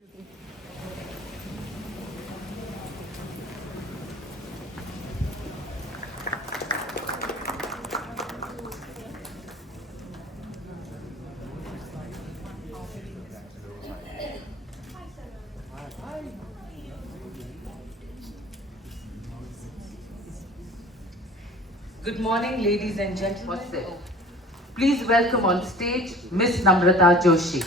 Good morning, ladies and gentlemen. Please welcome on stage Miss Namrata Joshi.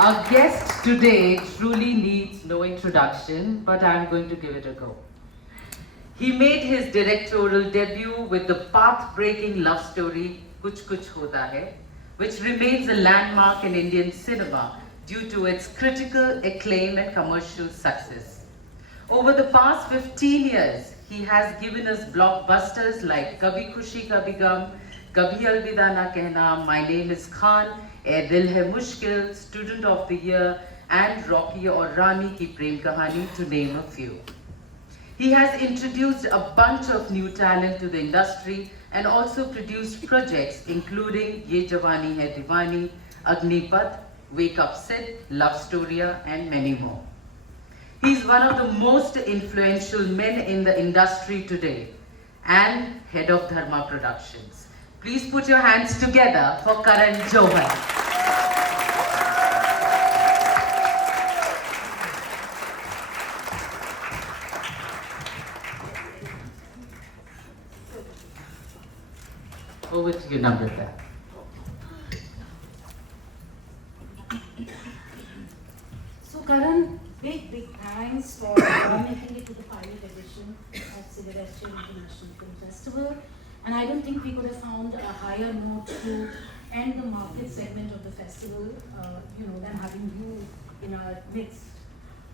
Our guest today truly needs no introduction, but I'm going to give it a go. He made his directorial debut with the path-breaking love story Kuch Kuch Hota Hai, which remains a landmark in Indian cinema due to its critical acclaim and commercial success. Over the past 15 years, he has given us blockbusters like Kabhi Khushi Kabhi Gum, Kabhi Alvida Na Kehna, My Name is Khan, Ae Dil Hai Mushkil, Student of the Year, and Rocky Aur Rani Ki Prem Kahani, to name a few. He has introduced a bunch of new talent to the industry and also produced projects including Ye Jawani Hai Diwani, Agnipath, Wake Up Sid, Love Storia, and many more. He's one of the most influential men in the industry today and head of Dharma Productions. Please put your hands together for Karanjohar. Over to you, Namrata. So Karan, big thanks for making it to the pilot edition of Civilization International Film Festival. And I don't think we could have found a higher note to end the market segment of the festival, than having you in our midst.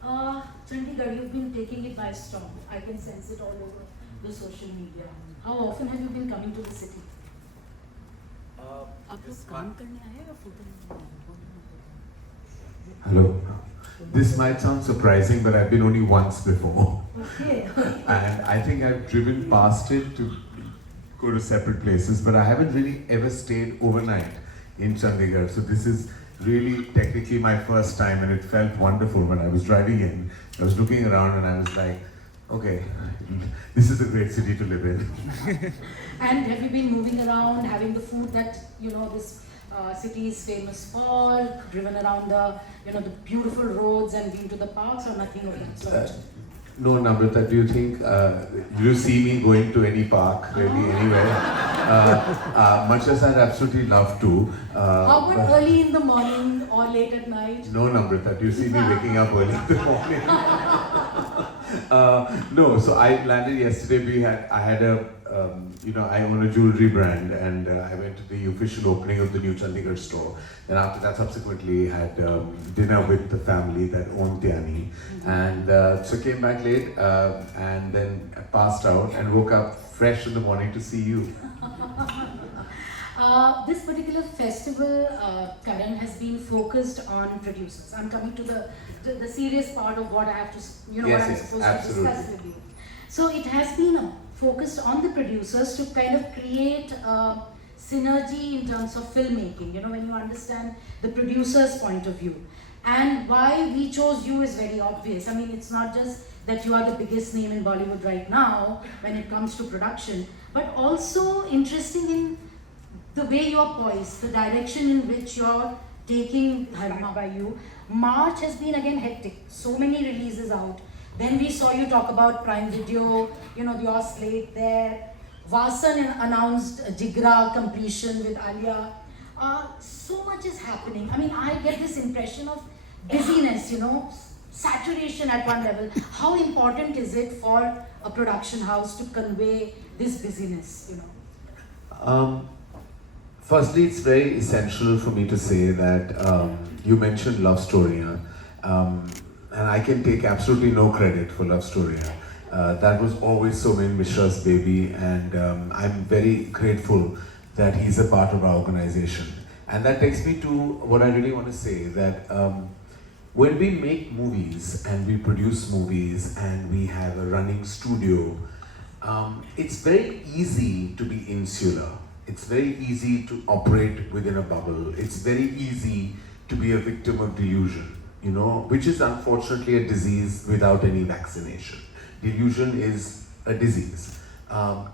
Chandigarh, you've been taking it by storm. I can sense it all over the social media. How often have you been coming to the city? Hello. This might sound surprising, but I've been only once before. Okay. And I think I've driven past it to go to separate places, but I haven't really ever stayed overnight in Chandigarh. So this is really technically my first time, and it felt wonderful when I was driving in. I was looking around and I was like, okay, this is a great city to live in. And have you been moving around, having the food that this city is famous for, driven around the beautiful roads and been to the parks, or nothing of that sort? No, Namrata, do you think you see me going to any park, really, anywhere? Much as I'd absolutely love to. How about early in the morning or late at night? No, Namrata, do you see me waking up early in the morning? No, so I landed yesterday. I own a jewelry brand, and I went to the official opening of the new Chandigarh store. And after that, subsequently had dinner with the family that owned Tiani. And so came back late and then passed out and woke up fresh in the morning to see you. This particular festival, Karan, has been focused on producers. I'm coming to the serious part of what I have to, what I'm supposed absolutely. to discuss with you. So it has been focused on the producers to kind of create a synergy in terms of filmmaking, when you understand the producer's point of view. And why we chose you is very obvious. I mean, it's not just that you are the biggest name in Bollywood right now when it comes to production, but also interesting in the way you are poised, the direction in which you are taking Dharma by you. March has been again hectic, so many releases out. Then we saw you talk about Prime Video, your slate there. Vasan announced Jigra completion with Alia. So much is happening. I mean, I get this impression of busyness, saturation at one level. How important is it for a production house to convey this busyness, Firstly, it's very essential for me to say that you mentioned Love Storia, and I can take absolutely no credit for Love Storia. That was always Somen Mishra's baby, and I'm very grateful that he's a part of our organization. And that takes me to what I really want to say, that when we make movies and we produce movies and we have a running studio, it's very easy to be insular. It's very easy to operate within a bubble. It's very easy to be a victim of delusion, you know, which is unfortunately a disease without any vaccination. Delusion is a disease.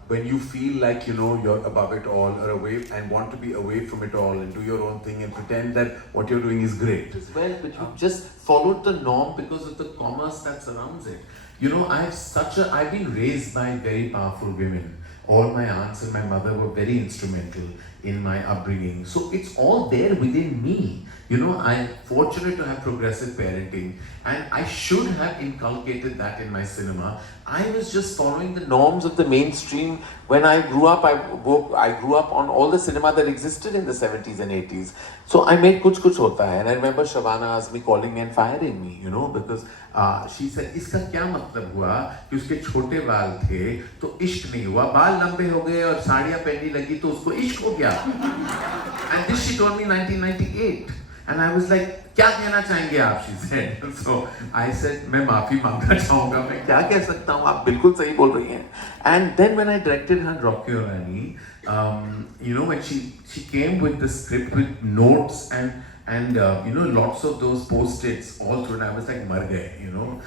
When you feel like, you know, you're above it all or away and want to be away from it all and do your own thing and pretend that what you're doing is great as well, but you just followed the norm because of the commerce that surrounds it. You know, I've been raised by very powerful women. All my aunts and my mother were very instrumental in my upbringing. So it's all there within me. You know, I'm fortunate to have progressive parenting, and I should have inculcated that in my cinema. I was just following the norms of the mainstream. When I grew up, I grew up on all the cinema that existed in the 70s and 80s. So I made Kuch Kuch Hota Hai, and I remember Shabana Azmi calling me and firing me, you know, because she said, इसका क्या मतलब हुआ कि उसके छोटे बाल थे तो इश्क नहीं हुआ, बाल लंबे हो गए और साड़ियाँ पहनने लगी तो उसको इश्क हो गया. And this she told me in 1998. And I was like, क्या कहना चाहेंगे आप? She said. So I said, मैं माफी मांगना चाहूँगा. मैं क्या कह सकता हूँ? आप बिल्कुल सही बोल रही हैं. And then when I directed her Rocky or Rani, you know, when she came with the script with notes and you know, lots of those post-its all through, and I was like, mar gaye, you know.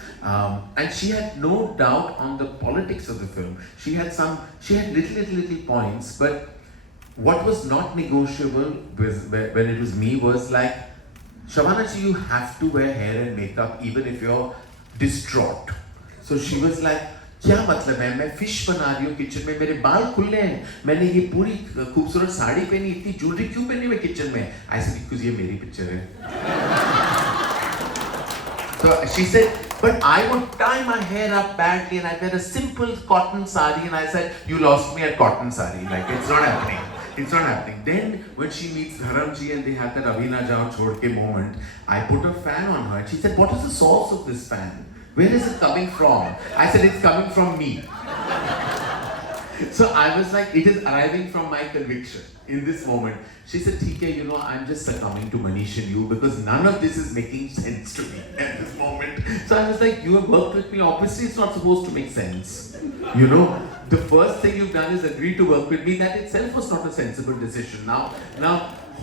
And she had no doubt on the politics of the film. She had little points, but what was not negotiable when it was me was like, Shabana ji, you have to wear hair and makeup even if you're distraught. So she was like, क्या मतलब है, मैं fish बना रही हूँ kitchen में, मेरे बाल खुले हैं, मैंने ये पूरी खूबसूरत साड़ी पहनी, इतनी ज्वेलरी क्यों पहनी मैं किचन में? I said, because ये मेरी पिक्चर है. So she said, but I would tie my hair up badly and I wear a simple cotton sari, and I said, you lost me at cotton sari, like it's not happening. It's not happening. Then when she meets Dharamji and they have that Abhi na jao chhod ke moment, I put a fan on her and she said, what is the source of this fan? Where is it coming from? I said, it's coming from me. So I was like, it is arriving from my conviction in this moment. She said, theek hai, you know, I'm just succumbing to Manish and you because none of this is making sense to me at this moment. So I was like, you have worked with me, obviously it's not supposed to make sense. You know, the first thing you've done is agree to work with me. That itself was not a sensible decision. Now,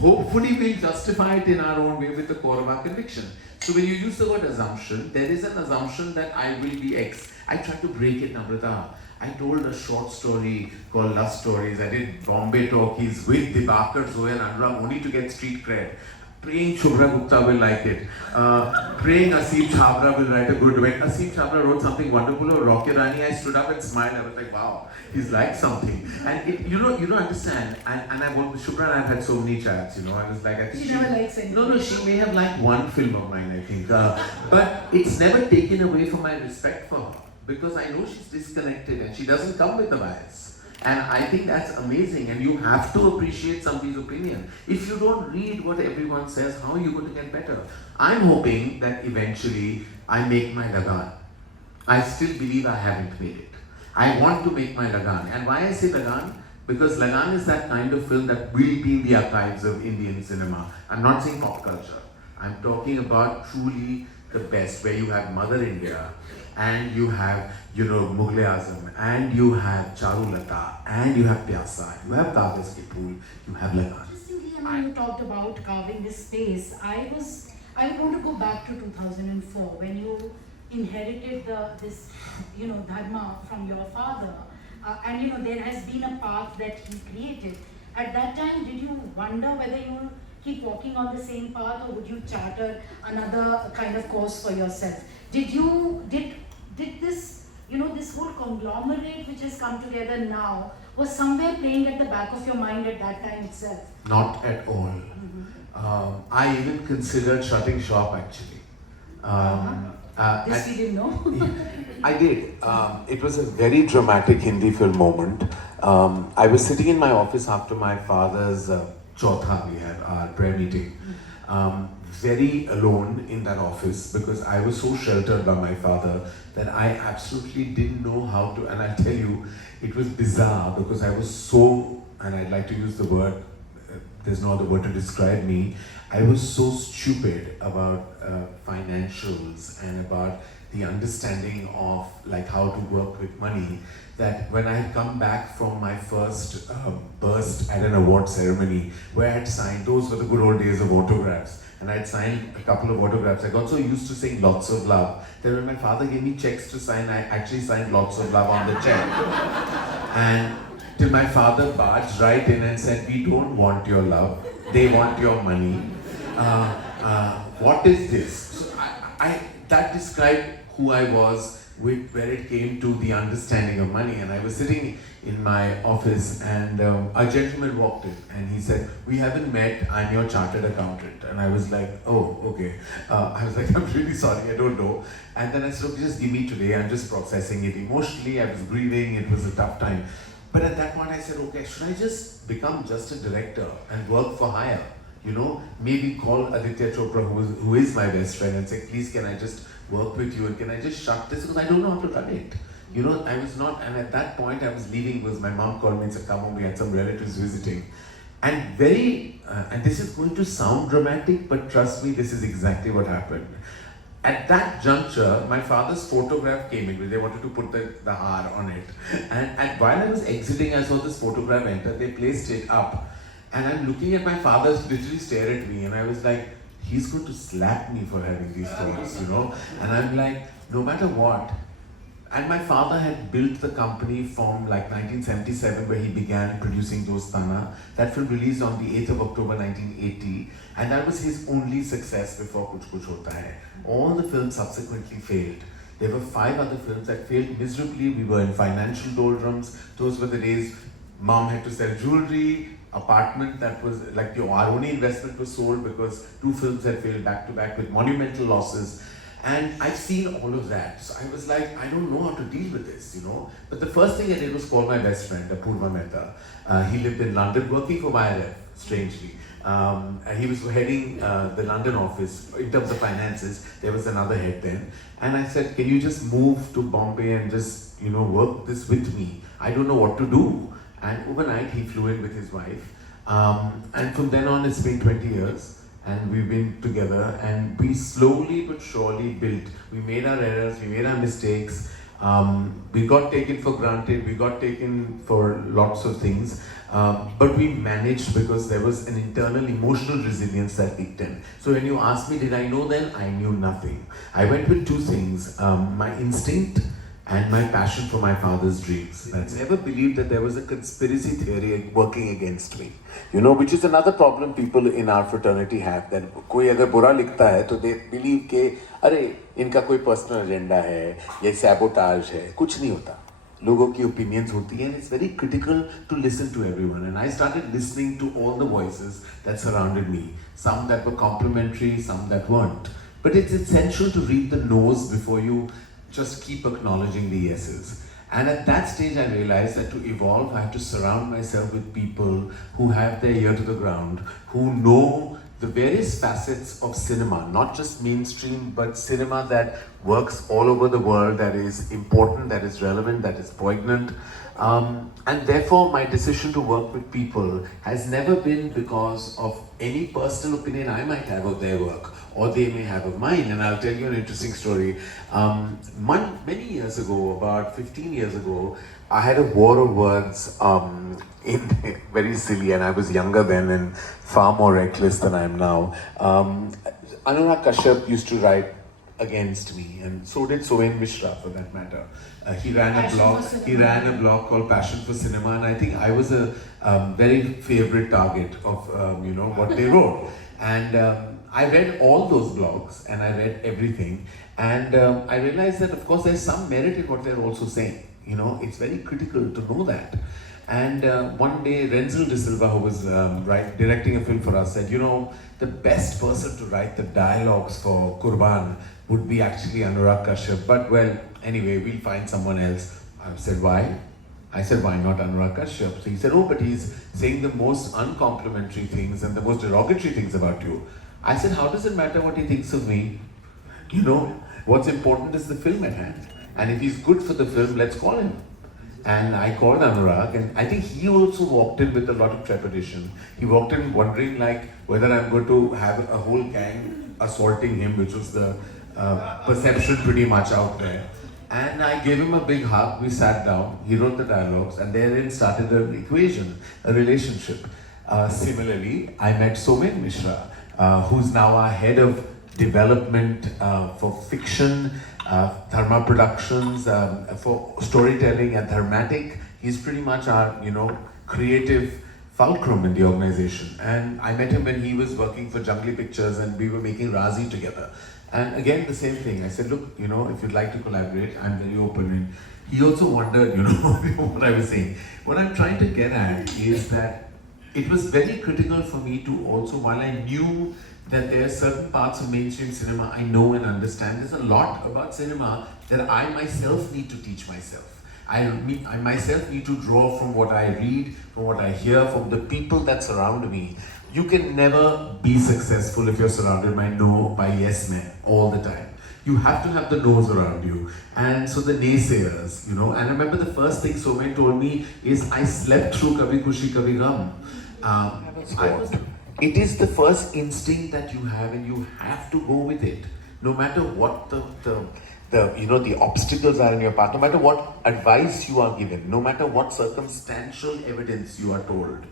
hopefully we'll justify it in our own way with the core of our conviction. So when you use the word assumption, there is an assumption that I will be X. I tried to break it, Namrata. I told a short story called Love Stories. I did Bombay talkies with Dibakar, Zoe and Anurag only to get street cred. Praying Shubhra Gupta will like it. Praying Asim Chhabra will write a good. When Asim Chhabra wrote something wonderful or Rocky Rani, I stood up and smiled. I was like, wow, he's liked something. And it, you don't understand. And I worked with Shubhra and I've had so many chats, you know. I was like, I think She never likes anything. No, she may have liked one film of mine, I think. But it's never taken away from my respect for her. Because I know she's disconnected and she doesn't come with a bias. And I think that's amazing, and you have to appreciate somebody's opinion. If you don't read what everyone says, how are you going to get better? I'm hoping that eventually I make my Lagan. I still believe I haven't made it. I want to make my Lagan. And why I say Lagan? Because Lagan is that kind of film that will be in the archives of Indian cinema. I'm not saying pop culture. I'm talking about truly the best, where you have Mother India, and you have, you know, Mughal-e-Azam, and you have Charulata, and you have Pyasa, you have Kagas Ki Phool, you have Lagan. Interestingly, when you talked about carving this space, I want to go back to 2004 when you inherited this, you know, dharma from your father, and you know there has been a path that he created. At that time, did you wonder whether you will keep walking on the same path, or would you charter another kind of course for yourself? Did this, you know, this whole conglomerate which has come together now was somewhere playing at the back of your mind at that time itself? Not at all. I even considered shutting shop actually. This we didn't know. I did. It was a very dramatic Hindi film moment. I was sitting in my office after my father's Chautha, we had our prayer meeting. Very alone in that office because I was so sheltered by my father that I absolutely didn't know how to, and I'll tell you, it was bizarre because I was so, and I'd like to use the word there's no other word to describe me. I was so stupid about financials and about the understanding of like how to work with money, that when I had come back from my first burst at an award ceremony where I had signed, those were the good old days of autographs, and I had signed a couple of autographs. I got so used to saying lots of love that when my father gave me checks to sign, I actually signed lots of love on the check. And till my father barged right in and said, "We don't want your love, they want your money. What is this?" So that described who I was with where it came to the understanding of money. And I was sitting in my office, and a gentleman walked in and he said, "We haven't met, I'm your chartered accountant." And I was like, "Oh, okay." I was like, "I'm really sorry, I don't know." And then I said, "Okay, just give me today, I'm just processing it emotionally, I was grieving, it was a tough time." But at that point I said, "Okay, should I just become just a director and work for hire? You know, maybe call Aditya Chopra, who is my best friend, and say, please, can I just work with you and can I just shut this, because I don't know how to run it." You know, I was not, and at that point I was leaving because my mom called me and said, "Come home, we had some relatives visiting." And and this is going to sound dramatic, but trust me, this is exactly what happened. At that juncture, my father's photograph came in. They wanted to put the R on it. And while I was exiting, I saw this photograph enter. They placed it up. And I'm looking at my father literally stare at me. And I was like, he's going to slap me for having these photos, you know. And I'm like, no matter what. And my father had built the company from like 1977, where he began producing Dostana. That film released on the 8th of October 1980, and that was his only success before Kuch Kuch Hota Hai. All the films subsequently failed. There were 5 other films that failed miserably. We were in financial doldrums. Those were the days mom had to sell jewelry, apartment that was like our only investment was sold because 2 films had failed back to back with monumental losses. And I've seen all of that. So I was like, I don't know how to deal with this, you know. But the first thing I did was call my best friend, Apurva Mehta. He lived in London, working for YRF, strangely. And he was heading the London office in terms of finances. There was another head then. And I said, can you just move to Bombay and just, you know, work this with me? I don't know what to do. And overnight he flew in with his wife. And from then on, it's been 20 years. And we've been together, and we slowly but surely built. We made our errors, we made our mistakes, we got taken for granted, we got taken for lots of things, but we managed because there was an internal emotional resilience that kicked in. So when you ask me, did I know then? I knew nothing. I went with 2 things, my instinct and my passion for my father's dreams. I never believed that there was a conspiracy theory working against me. You know, which is another problem people in our fraternity have, that कोई अगर बुरा लिखता है तो they believe कि अरे इनका कोई personal agenda है, ये sabotage है, कुछ नहीं होता. लोगों की opinions होती हैं, and it's very critical to listen to everyone. And I started listening to all the voices that surrounded me, some that were complimentary, some that weren't. But it's essential to read the no's before you just keep acknowledging the yeses. And at that stage I realized that to evolve, I have to surround myself with people who have their ear to the ground, who know the various facets of cinema, not just mainstream, but cinema that works all over the world, that is important, that is relevant, that is poignant. And therefore my decision to work with people has never been because of any personal opinion I might have of their work, or they may have of mine. And I'll tell you an interesting story. Many years ago, about 15 years ago, I had a war of words, very silly, and I was younger then and far more reckless than I am now. Tahirakashyap used to write against me, and so did Sohen Mishra, for that matter. He ran a blog called Passion for Cinema, and I think I was a very favorite target of you know, what they wrote. And I read all those blogs, and I read everything, and I realized that of course there's some merit in what they're also saying. You know, it's very critical to know that. And one day Renzel De Silva, who was directing a film for us, said, you know, the best person to write the dialogues for Kurban would be actually Anurag Kashyap. But well, anyway, we'll find someone else. I said, why? I said, why not Anurag Kashyap? So he said, oh, but he's saying the most uncomplimentary things and the most derogatory things about you. I said, how does it matter what he thinks of me? You know, what's important is the film at hand. And if he's good for the film, let's call him. And I called Anurag, and I think he also walked in with a lot of trepidation. He walked in wondering like whether I'm going to have a whole gang assaulting him, which was the perception pretty much out there. And I gave him a big hug. We sat down. He wrote the dialogues, and therein started an equation, a relationship. Similarly, I met Somen Mishra, who's now our head of development for fiction, Dharma Productions, for storytelling and Dharmatic. He's pretty much our, creative fulcrum in the organization. And I met him when he was working for Jungly Pictures, and we were making Razi together. And again, the same thing. I said, look, if you'd like to collaborate, I'm very open. And he also wondered, what I was saying. What I'm trying to get at is that it was very critical for me to also, while I knew that there are certain parts of mainstream cinema I know and understand, there's a lot about cinema that I myself need to teach myself. I myself need to draw from what I read, from what I hear, from the people that surround me. You can never be successful if you're surrounded by by yes men all the time. You have to have the no's around you. And so the naysayers, and I remember the first thing Somen told me is, I slept through Kabhi Khushi Kabhi Gham. It is the first instinct that you have, and you have to go with it. No matter what the obstacles are in your path, no matter what advice you are given, no matter what circumstantial evidence you are told.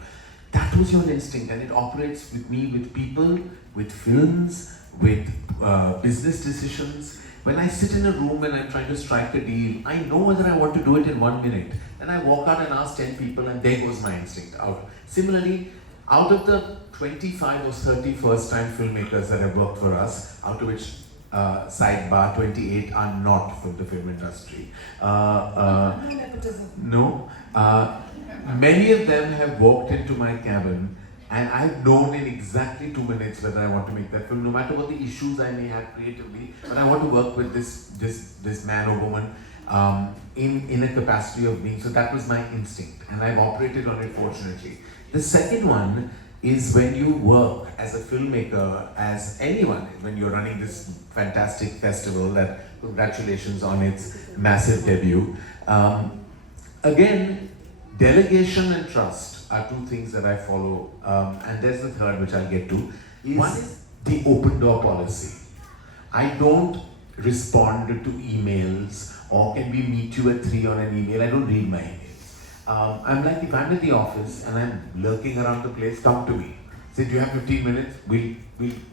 That was your instinct, and it operates with me, with people, with films, with business decisions. When I sit in a room and I'm trying to strike a deal, I know whether I want to do it in 1 minute. Then I walk out and ask 10 people, and there goes my instinct out. Similarly, out of the 25 or 30 first-time filmmakers that have worked for us, out of which sidebar 28 are not from the film industry. No. Many of them have walked into my cabin, and I've known in exactly 2 minutes whether I want to make that film, no matter what the issues I may have creatively, but I want to work with this man or woman in a capacity of being. So that was my instinct, and I've operated on it fortunately. The second one is when you work as a filmmaker, as anyone, when you're running this fantastic festival that, congratulations on its massive debut. Again, delegation and trust are two things that I follow, and there's the third which I'll get to. One is the open door policy. I don't respond to emails, or can we meet you at 3 on an email. I don't read my emails. I'm like, if I'm in the office and I'm lurking around the place, come to me. Say, do you have 15 minutes? We'll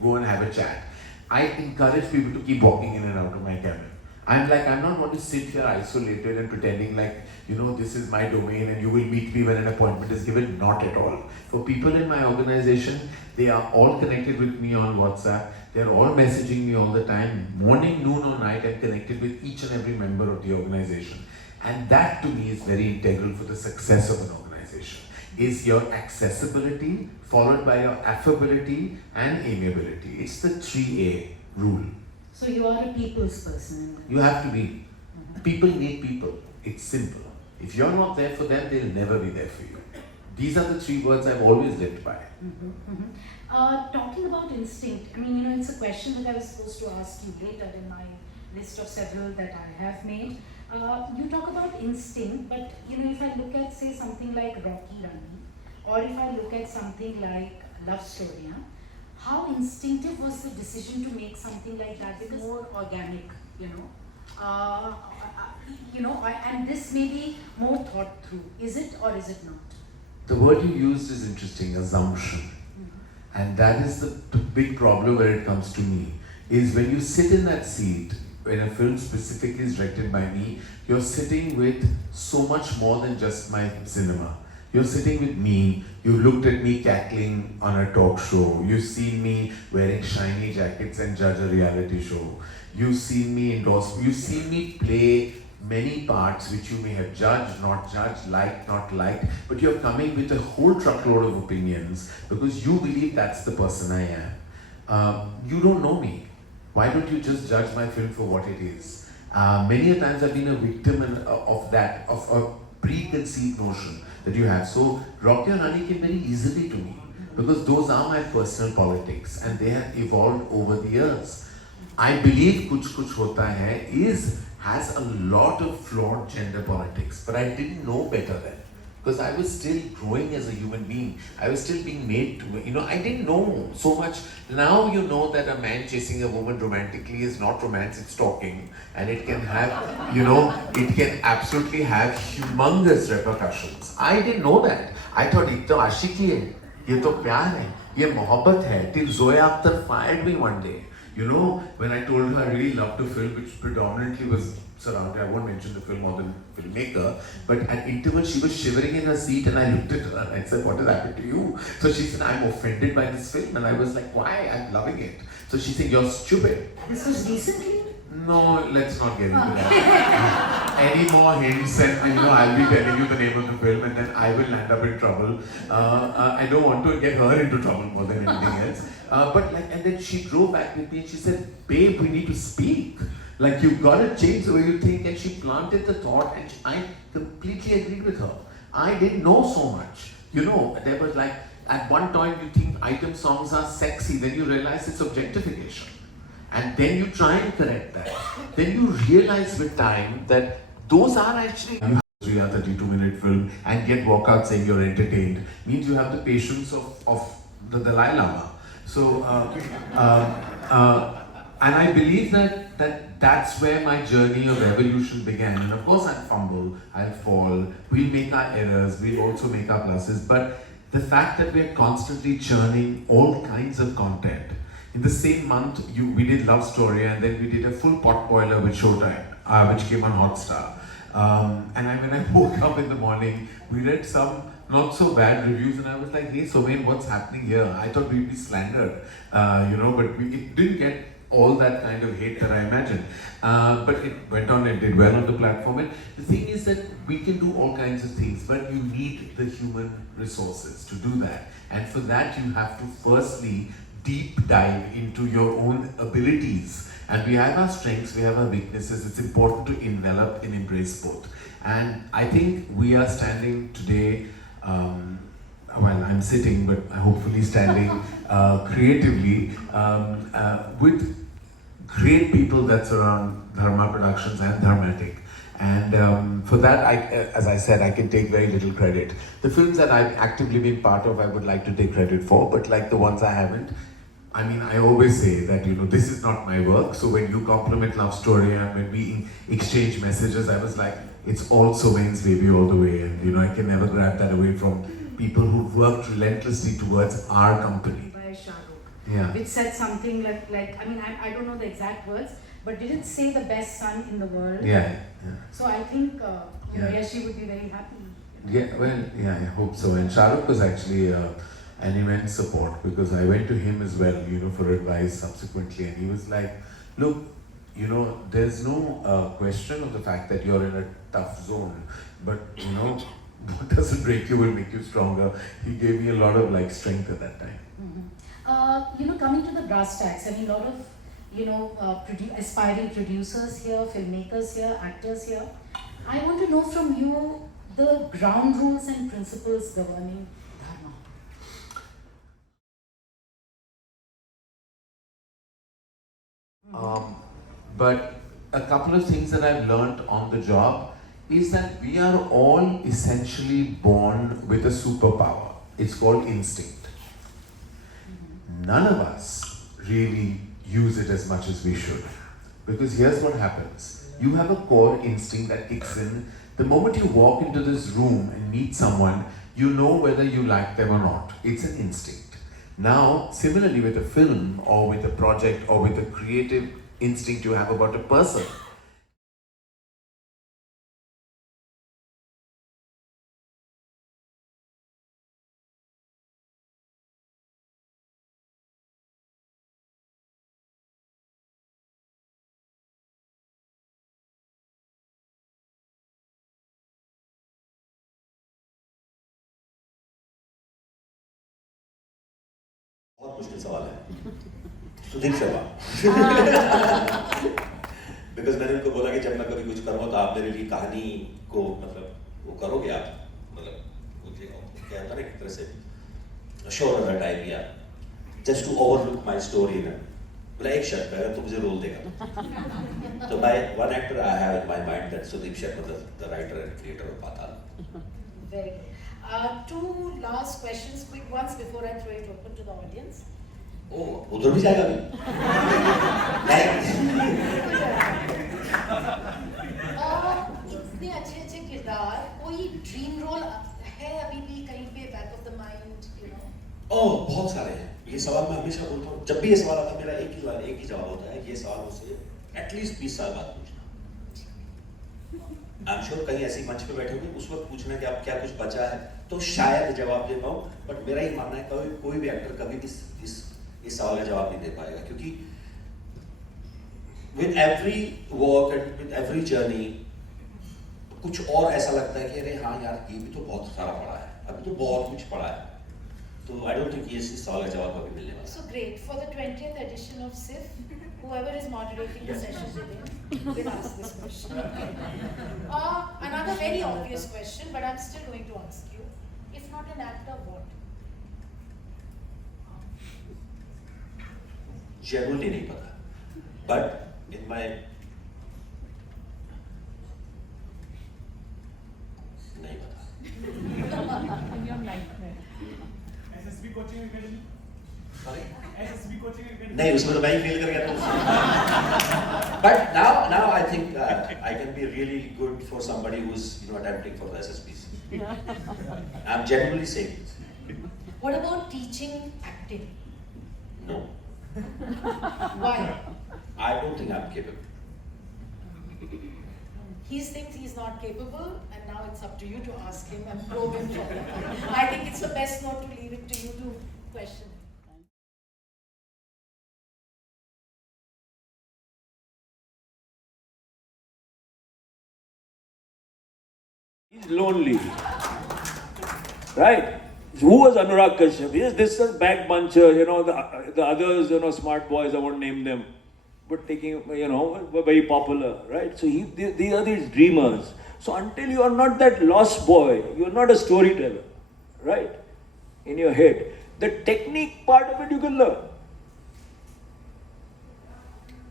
go and have a chat. I encourage people to keep walking in and out of my cabin. I'm like, I'm not going to sit here isolated and pretending like, this is my domain and you will meet me when an appointment is given. Not at all. For people in my organization, they are all connected with me on WhatsApp. They're all messaging me all the time. Morning, noon or night, I'm connected with each and every member of the organization. And that to me is very integral for the success of an organization. Is your accessibility followed by your affability and amiability. It's the 3A rule. So you are a people's person. You have to be. People need people. It's simple. If you're not there for them, they'll never be there for you. These are the 3 words I've always lived by. Talking about instinct, I mean, it's a question that I was supposed to ask you later in my list of several that I have made. You talk about instinct, but if I look at, say, something like Rocky Rani, or if I look at something like Love Story, how instinctive was the decision to make something like that? Because more organic, and this may be more thought through. Is it or is it not? The word you used is interesting, assumption. And that is the big problem where it comes to me, is when you sit in that seat, when a film specifically is directed by me, you're sitting with so much more than just my cinema. You're sitting with me, you've looked at me cackling on a talk show, you've seen me wearing shiny jackets and judge a reality show, you've seen me endorse, you've seen me play many parts which you may have judged, not judged, liked, not liked, but you're coming with a whole truckload of opinions because you believe that's the person I am. You don't know me. Why don't you just judge my film for what it is? Many a times I've been a victim of that, of a preconceived notion that you have. So Rocky and Rani came very easily to me because those are my personal politics and they have evolved over the years. I believe Kuch Kuch Hota Hai has a lot of flawed gender politics, but I didn't know better then. Because I was still growing as a human being. I was still being made to, I didn't know so much. Now you know that a man chasing a woman romantically is not romance, it's stalking. And it can have, it can absolutely have humongous repercussions. I didn't know that. I thought, ये तो आशिकी है, ये तो प्यार है, ये मोहब्बत है. Till Zoya Akhtar fired me one day. When I told her I really loved the film, which predominantly was surrounded, I won't mention the film or the filmmaker, but at intervals she was shivering in her seat and I looked at her and I said, what has happened to you? So she said, I'm offended by this film. And I was like, why? I'm loving it. So she said, you're stupid. This was recently? No, let's not get into that. Any more hints and I'll be telling you the name of the film and then I will land up in trouble. I don't want to get her into trouble more than anything else. And then she drove back with me and she said, babe, we need to speak. Like, you've got to change the way you think. And she planted the thought and I completely agreed with her. I didn't know so much. There was like, at one time you think item songs are sexy, then you realize it's objectification. And then you try and correct that. Then you realize with time that those are actually... You have a 32-minute film and yet walk out saying you're entertained means you have the patience of the Dalai Lama. So, and I believe that's where my journey of evolution began. And of course I'll fumble, I'll fall, we'll make our errors, we'll also make our pluses. But the fact that we're constantly churning all kinds of content. In the same month, we did Love Story and then we did a full pot boiler with Showtime, which came on Hotstar. When I woke up in the morning, we read some not so bad reviews and I was like, hey Somen, what's happening here? I thought we'd be slandered, but it didn't get all that kind of hate that I imagined. But it went on and did well on the platform. And the thing is that we can do all kinds of things, but you need the human resources to do that. And for that, you have to firstly deep dive into your own abilities. And we have our strengths, we have our weaknesses. It's important to envelop and embrace both. And I think we are standing today, I'm sitting, but hopefully standing creatively with great people that surround Dharma Productions and Dharmatic. And for that, as I said, I can take very little credit. The films that I've actively been part of, I would like to take credit for, but like the ones I haven't, I always say that, this is not my work. So when you compliment Love Story and when we exchange messages, I was like, it's all Somen's baby all the way. And, I can never grab that away from people who've worked relentlessly towards our company. By Shahrukh, yeah. Which said something like I don't know the exact words, but did it say the best son in the world? Yeah. So I think, she would be very happy. Yeah, well, yeah, I hope so. And Shahrukh was actually an immense support because I went to him as well, for advice subsequently, and he was like, look, there's no question of the fact that you're in a tough zone, but what doesn't break you will make you stronger. He gave me a lot of strength at that time. Mm-hmm. Coming to the brass tacks, a lot of aspiring producers here, filmmakers here, actors here. I want to know from you the ground rules and principles governing Dharma. But a couple of things that I've learned on the job is that we are all essentially born with a superpower. It's called instinct. None of us really use it as much as we should. Because here's what happens. You have a core instinct that kicks in. The moment you walk into this room and meet someone, you know whether you like them or not. It's an instinct. Now, similarly with a film or with a project or with a creative instinct you have about a person, बहुत मुश्किल सवाल है Sudeep Sharma because मैंने उनको बोला कि जब मैं कभी कुछ करूँगा तो आप मेरे लिए कहानी को वो करोगे आप क्या होता है एक तरह से शो रनर टाइप या just to overlook my story ना बोला एक शर्त पे अगर तू मुझे रोल देगा तो my one actor I have in my mind that Sudeep Sharma, the writer and creator of Patal. Very good. Two last questions, quick ones before I throw it open to the audience. ओह उधर भी जाएगा अभी इतने अच्छे अच्छे किरदार, कोई dream role है अभी भी कहीं पे back of the mind, you know? Oh बहुत सारे हैं। ये सवाल मैं हमेशा बोलता हूँ, जब भी ये सवाल आता है मेरा एक ही जवाब होता है, ये सवाल मुझसे एटलीस्ट 20 साल बाद पूछना। आई एम श्योर कहीं ऐसी मंच पे बैठे होंगे उस वक्त पूछना कि आप क्या कुछ बचा है तो शायद जवाब दे पाऊँ, बट मेरा ही मानना है कोई भी एक्टर कभी भी इस सवाल का जवाब नहीं दे पाएगा, क्योंकि with every work and with every journey कुछ और ऐसा लगता है कि अरे हाँ यार ये भी तो बहुत सारा पड़ा है, अभी तो बहुत कुछ पड़ा है, तो I don't think ये इस सवाल का जवाब कभी मिलने वाला है। So great, for the 20th edition of SIF, whoever is moderating the session today will ask this question. Another very obvious question, but I'm still going to ask you. If not an actor, what? Genuinely नहीं पता, but in my नहीं पता। In your nightmare. SSB coaching academy. Sorry? SSB coaching academy. नहीं उसमें तो मैं ही fail कर गया था। But now I think I can be really good for somebody who's attempting for the SSBs. I'm genuinely saying this. What about teaching acting? No, Why? I don't think I'm capable. He thinks he's not capable, and now it's up to you to ask him and probe him further. I think it's the best not to leave it to you to question. He's lonely. Right? Who was Anurag Kashyap? Yes, this is back buncher, the others, smart boys, I won't name them, but were very popular, right? So these are these dreamers. So until you are not that lost boy, you are not a storyteller, right? In your head. The technique part of it you can learn.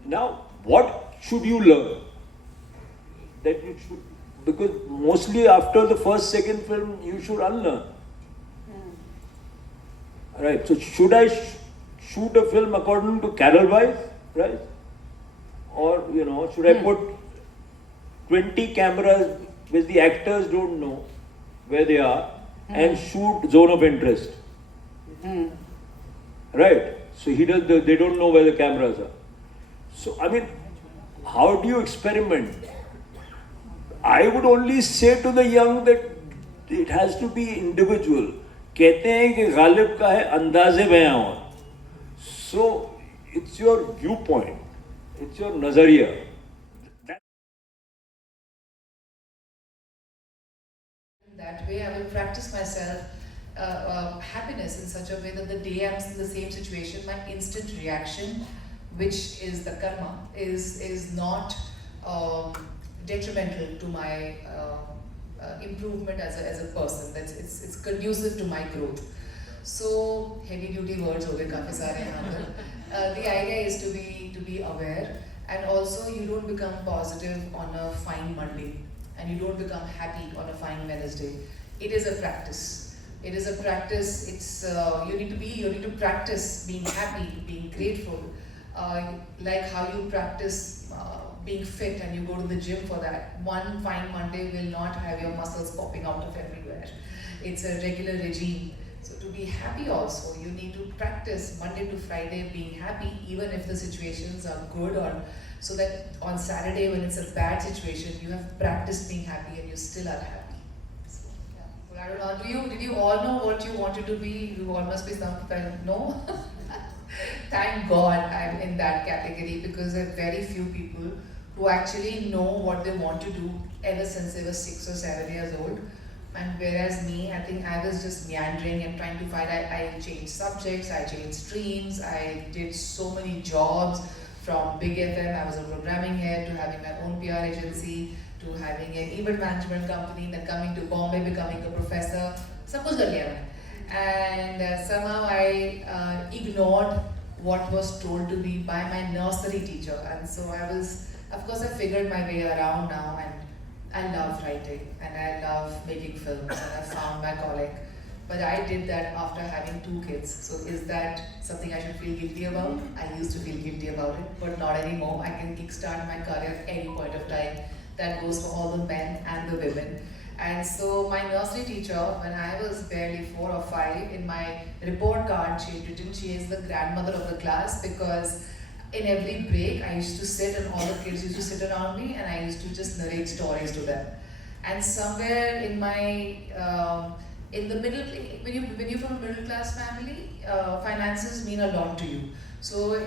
Now, what should you learn? That you should, because mostly after the first, second film, you should unlearn. Right, so should I shoot a film according to Carol Wise, right? Or, should I put 20 cameras which the actors don't know where they are and shoot zone of interest? Right, so they don't know where the cameras are. So, how do you experiment? I would only say to the young that it has to be individual. कहते हैं कि गालिब का है अंदाज़े बयां, so it's your viewpoint, it's your nazariya. That way I will practice myself happiness in such a way that the day I'm in the same situation, my instant reaction, which is the karma, is not detrimental to my improvement as a person. It's conducive to my growth. So heavy duty words ho gaye काफी सारे यहाँ पर. The idea is to be aware, and also you don't become positive on a fine Monday, and you don't become happy on a fine Wednesday. It is a practice. It is a practice. It's you need to practice being happy, being grateful, like how you practice being fit and you go to the gym for that. One fine Monday will not have your muscles popping out of everywhere. It's a regular regime. So to be happy also, you need to practice Monday to Friday being happy, even if the situations are good, or so that on Saturday when it's a bad situation, you have practiced being happy and you still are happy. So, yeah. Well, I don't know, did you all know what you wanted to be? You all must be some, no? Thank God I'm in that category, because there are very few people who actually know what they want to do ever since they were 6 or 7 years old. And whereas me, I think I was just meandering and trying to find, I changed subjects, I changed streams, I did so many jobs, from Big FM, I was a programming head, to having my own PR agency, to having an event management company, then coming to Bombay, becoming a professor, सब कुछ कर लिया मैंने. And somehow I ignored what was told to me by my nursery teacher. And so I was, of course, I figured my way around now, and I love writing and I love making films, and I found my calling. But I did that after having 2 kids. So is that something I should feel guilty about? I used to feel guilty about it, but not anymore. I can kickstart my career at any point of time. That goes for all the men and the women. And so my nursery teacher, when I was barely 4 or 5, in my report card, she had written she is the grandmother of the class, because in every break I used to sit and all the kids used to sit around me and I used to just narrate stories to them. And somewhere in my in the middle, when you're from a middle class family, finances mean a lot to you. So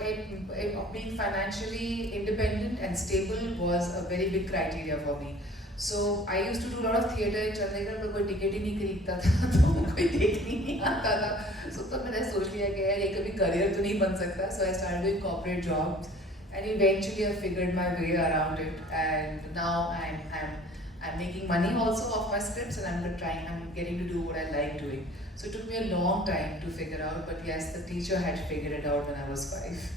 being financially independent and stable was a very big criteria for me. So I used to do a lot of theatre in Chandigarh, but कोई ticket ही नहीं खरीदता था, तो कोई देखने नहीं आता था. So तब मैंने सोच लिया कि यार ये कभी career तो नहीं बन सकता. So I started doing corporate jobs, and eventually I figured my way around it. And now I'm making money also off my scripts, and I'm getting to do what I like doing. So it took me a long time to figure out, but yes, the teacher had figured it out when I was 5.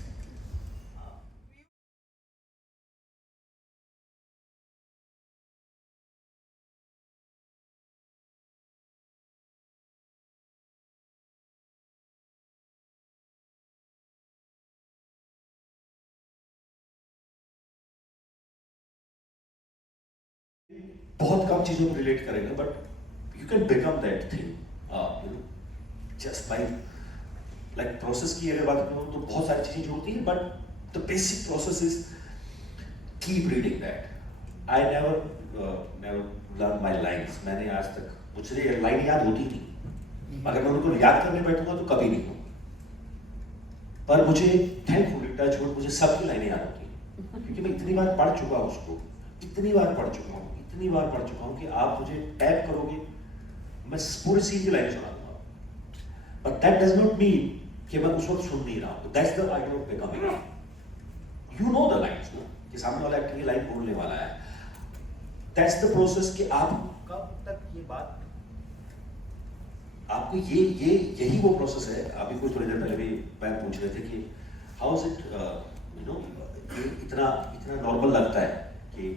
बहुत कम चीज़ों को relate करेंगे, but you can become that thing, you know, just by like process की अगर बात करूँ तो बहुत सारी चीज़ें जुड़ती हैं, but the basic process is keep reading that. I never learn my lines. मैंने आज तक, मुझे लाइन याद होती नहीं, अगर मैं उनको याद करने बैठूंगा तो कभी नहीं हूँ. पर मुझे थैंकफुली टच वुड, मुझे सबकी लाइनें याद होती हैं, क्योंकि मैं इतनी बार पढ़ चुका हूँ उसको, इतनी बार पढ़ चुका हूँ कि आप मुझे टैप करोगे, मैं पूरी सीन की लाइन सुना दूंगा. But that does not mean कि मैं उस वक्त सुन नहीं रहा हूँ. That's the idea of becoming. You know the lines ना, कि सामने वाला एक्टर ये लाइन बोलने वाला है. दैट्स द प्रोसेस कि आप कब तक ये बात, आपको यही वो प्रोसेस है. अभी कुछ थोड़ी देर पहले भी मैं पूछ रहे थे कि how is it, you know, इतना नॉर्मल लगता है कि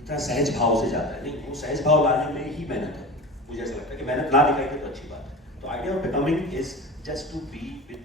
इतना सहज भाव से जाता है. नहीं, वो सहज भाव लाने में ही मेहनत है. मुझे ऐसा लगता है कि मेहनत ना दिखाई तो अच्छी बात है. तो idea of becoming is just to be with